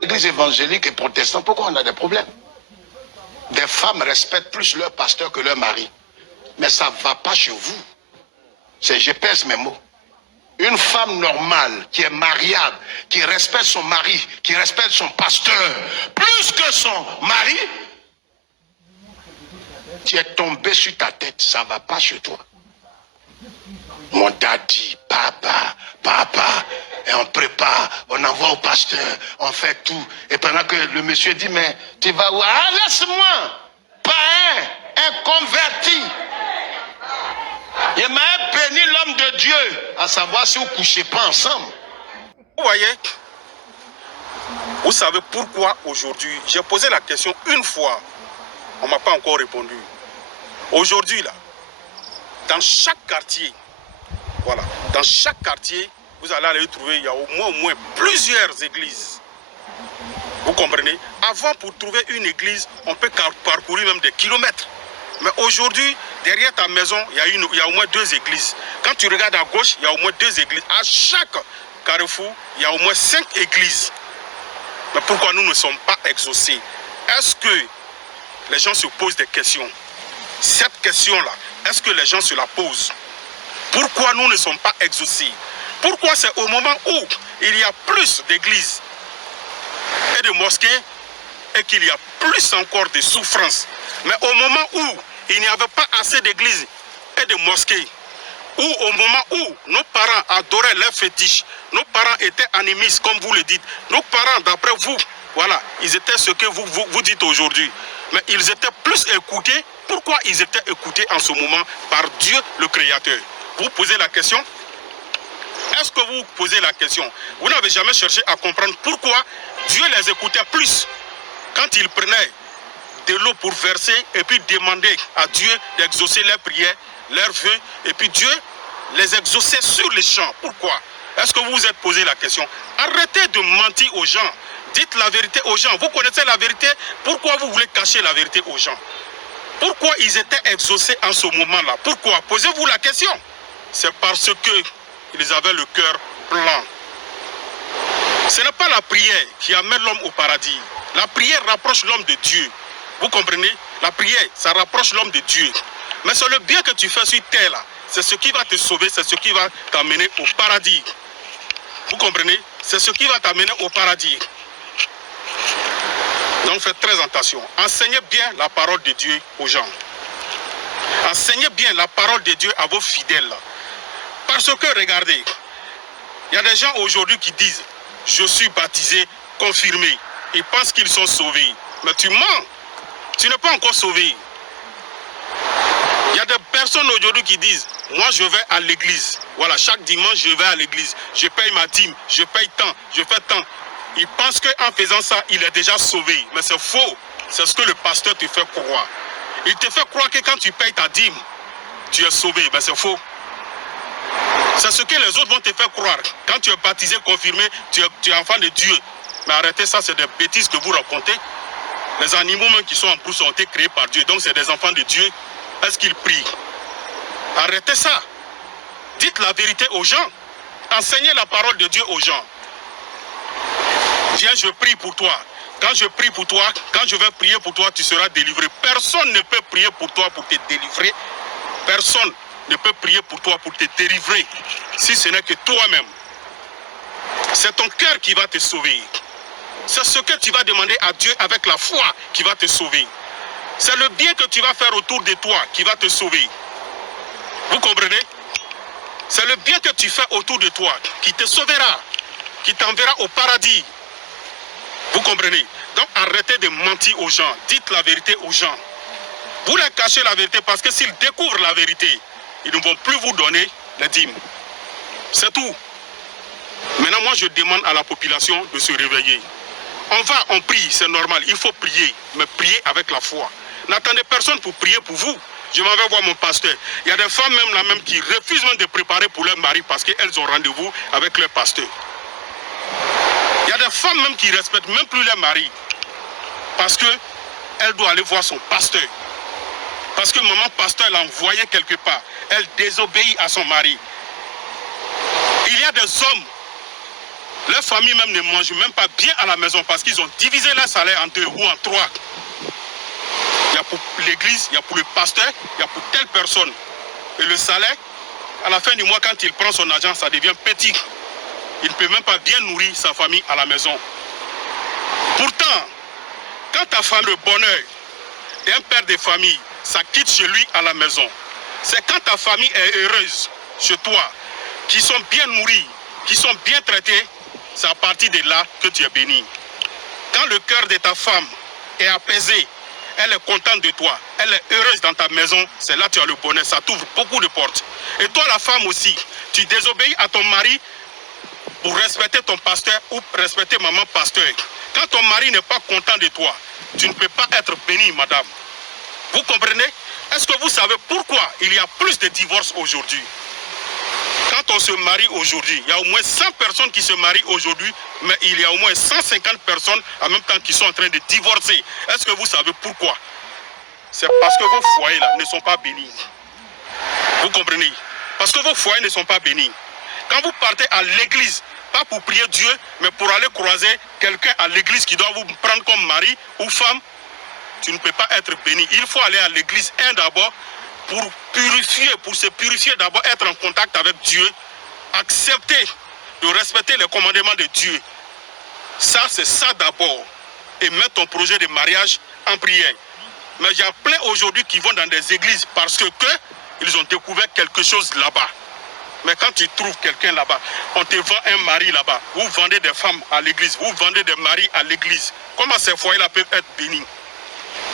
L'église évangélique et protestante, pourquoi on a des problèmes? Des femmes respectent plus leur pasteur que leur mari. Mais ça ne va pas chez vous. Je pèse mes mots. Une femme normale, qui est mariable, qui respecte son mari, qui respecte son pasteur, plus que son mari, tu es tombé sur ta tête, ça ne va pas chez toi. Mon daddy, papa, et on prépare, on envoie au pasteur, on fait tout. Et pendant que le monsieur dit, mais tu vas où? Ah, laisse-moi, païen, inconverti. Il m'a béni l'homme de Dieu, à savoir si vous ne couchez pas ensemble. Vous voyez, vous savez pourquoi aujourd'hui, j'ai posé la question une fois, on ne m'a pas encore répondu. Aujourd'hui, là, dans chaque quartier, voilà, dans chaque quartier, vous allez aller trouver, il y a au moins plusieurs églises. Vous comprenez? Avant, pour trouver une église, on peut parcourir même des kilomètres. Mais aujourd'hui, derrière ta maison, il y a au moins 2 églises. Quand tu regardes à gauche, il y a au moins 2 églises. À chaque carrefour, il y a au moins 5 églises. Mais pourquoi nous ne sommes pas exaucés? Est-ce que les gens se posent des questions? Cette question-là, est-ce que les gens se la posent? Pourquoi nous ne sommes pas exaucés? Pourquoi c'est au moment où il y a plus d'églises et de mosquées et qu'il y a plus encore de souffrances? Mais au moment où il n'y avait pas assez d'églises et de mosquées, ou au moment où nos parents adoraient leurs fétiches, nos parents étaient animistes comme vous le dites, nos parents d'après vous, voilà, ils étaient ce que vous dites aujourd'hui. Mais ils étaient plus écoutés. Pourquoi ils étaient écoutés en ce moment par Dieu le Créateur? Vous posez la question? Est-ce que vous posez la question? Vous n'avez jamais cherché à comprendre pourquoi Dieu les écoutait plus quand ils prenaient de l'eau pour verser et puis demander à Dieu d'exaucer leurs prières, leurs vœux, et puis Dieu les exauçait sur les champs. Pourquoi? Est-ce que vous vous êtes posé la question? Arrêtez de mentir aux gens. Dites la vérité aux gens. Vous connaissez la vérité. Pourquoi vous voulez cacher la vérité aux gens? Pourquoi ils étaient exaucés en ce moment-là? Pourquoi? Posez-vous la question. C'est parce qu'ils avaient le cœur blanc. Ce n'est pas la prière qui amène l'homme au paradis. La prière rapproche l'homme de Dieu. Vous comprenez? La prière, ça rapproche l'homme de Dieu. Mais c'est le bien que tu fais sur terre là. C'est ce qui va te sauver, c'est ce qui va t'amener au paradis. Vous comprenez? C'est ce qui va t'amener au paradis. Donc faites très attention. Enseignez bien la parole de Dieu aux gens. Enseignez bien la parole de Dieu à vos fidèles. Parce que regardez, il y a des gens aujourd'hui qui disent, je suis baptisé, confirmé. Ils pensent qu'ils sont sauvés. Mais tu mens. Tu n'es pas encore sauvé. Il y a des personnes aujourd'hui qui disent, moi je vais à l'église. Voilà, chaque dimanche je vais à l'église. Je paye ma dîme, je paye tant, je fais tant. Ils pensent qu'en faisant ça, il est déjà sauvé. Mais c'est faux. C'est ce que le pasteur te fait croire. Il te fait croire que quand tu payes ta dîme, tu es sauvé. Mais c'est faux. C'est ce que les autres vont te faire croire. Quand tu es baptisé, confirmé, tu es enfant de Dieu. Mais arrêtez ça, c'est des bêtises que vous racontez. Les animaux même qui sont en brousse ont été créés par Dieu. Donc c'est des enfants de Dieu. Est-ce qu'ils prient? Arrêtez ça. Dites la vérité aux gens. Enseignez la parole de Dieu aux gens. Viens, je prie pour toi. Quand je prie pour toi, quand je vais prier pour toi, tu seras délivré. Personne ne peut prier pour toi pour te délivrer. Personne ne peut prier pour toi pour te délivrer. Si ce n'est que toi-même. C'est ton cœur qui va te sauver. C'est ce que tu vas demander à Dieu avec la foi qui va te sauver. C'est le bien que tu vas faire autour de toi qui va te sauver. Vous comprenez? C'est le bien que tu fais autour de toi qui te sauvera, qui t'enverra au paradis. Vous comprenez? Donc arrêtez de mentir aux gens. Dites la vérité aux gens. Vous leur cachez la vérité parce que s'ils découvrent la vérité, ils ne vont plus vous donner les dîmes. C'est tout. Maintenant, moi, je demande à la population de se réveiller. On prie, c'est normal, il faut prier, mais prier avec la foi. N'attendez personne pour prier pour vous. Je m'en vais voir mon pasteur. Il y a des femmes même là même qui refusent même de préparer pour leur mari parce qu'elles ont rendez-vous avec leur pasteur. Il y a des femmes même qui ne respectent même plus leur mari parce qu'elle doit aller voir son pasteur. Parce que maman pasteur l'a envoyée quelque part. Elle désobéit à son mari. Il y a des hommes Leurs familles même ne mangent même pas bien à la maison parce qu'ils ont divisé leur salaire en 2 ou en 3. Il y a pour l'église, il y a pour le pasteur, il y a pour telle personne. Et le salaire, à la fin du mois, quand il prend son argent, ça devient petit. Il ne peut même pas bien nourrir sa famille à la maison. Pourtant, quand ta femme, le bonheur d'un père de famille, ça quitte chez lui à la maison. C'est quand ta famille est heureuse chez toi, qui sont bien nourris, qui sont bien traités, c'est à partir de là que tu es béni. Quand le cœur de ta femme est apaisé, elle est contente de toi, elle est heureuse dans ta maison, c'est là que tu as le bonheur, ça t'ouvre beaucoup de portes. Et toi la femme aussi, tu désobéis à ton mari pour respecter ton pasteur ou respecter maman pasteur. Quand ton mari n'est pas content de toi, tu ne peux pas être béni, madame. Vous comprenez? Est-ce que vous savez pourquoi il y a plus de divorces aujourd'hui? Quand on se marie aujourd'hui, il y a au moins 100 personnes qui se marient aujourd'hui, mais il y a au moins 150 personnes en même temps qui sont en train de divorcer. Est-ce que vous savez pourquoi? C'est parce que vos foyers là ne sont pas bénis. Vous comprenez? Parce que vos foyers ne sont pas bénis. Quand vous partez à l'église, pas pour prier Dieu, mais pour aller croiser quelqu'un à l'église qui doit vous prendre comme mari ou femme, tu ne peux pas être béni. Il faut aller à l'église d'abord pour se purifier d'abord, être en contact avec Dieu, accepter de respecter les commandements de Dieu. Ça, c'est ça d'abord. Et mettre ton projet de mariage en prière. Mais il y a plein aujourd'hui qui vont dans des églises parce que ils ont découvert quelque chose là-bas. Mais quand tu trouves quelqu'un là-bas, on te vend un mari là-bas. Vous vendez des femmes à l'église, vous vendez des maris à l'église. Comment ces foyers-là peuvent être bénis?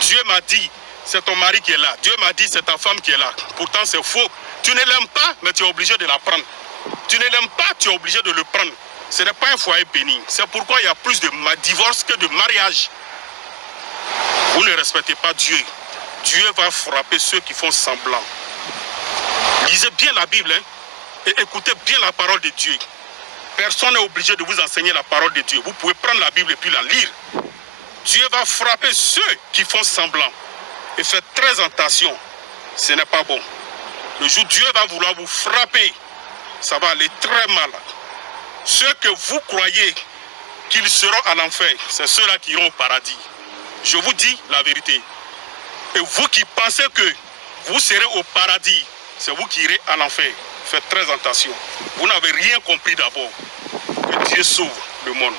Dieu m'a dit, c'est ton mari qui est là. Dieu m'a dit, c'est ta femme qui est là. Pourtant, c'est faux. Tu ne l'aimes pas, mais tu es obligé de la prendre. Tu ne l'aimes pas, tu es obligé de le prendre. Ce n'est pas un foyer béni. C'est pourquoi il y a plus de divorces que de mariages. Vous ne respectez pas Dieu. Dieu va frapper ceux qui font semblant. Lisez bien la Bible, hein, et écoutez bien la parole de Dieu. Personne n'est obligé de vous enseigner la parole de Dieu. Vous pouvez prendre la Bible et puis la lire. Dieu va frapper ceux qui font semblant. Et faites très attention. Ce n'est pas bon. Le jour où Dieu va vouloir vous frapper, ça va aller très mal. Ceux que vous croyez qu'ils seront à l'enfer, c'est ceux-là qui iront au paradis. Je vous dis la vérité. Et vous qui pensez que vous serez au paradis, c'est vous qui irez à l'enfer. Faites très attention. Vous n'avez rien compris d'abord. Que Dieu sauve le monde.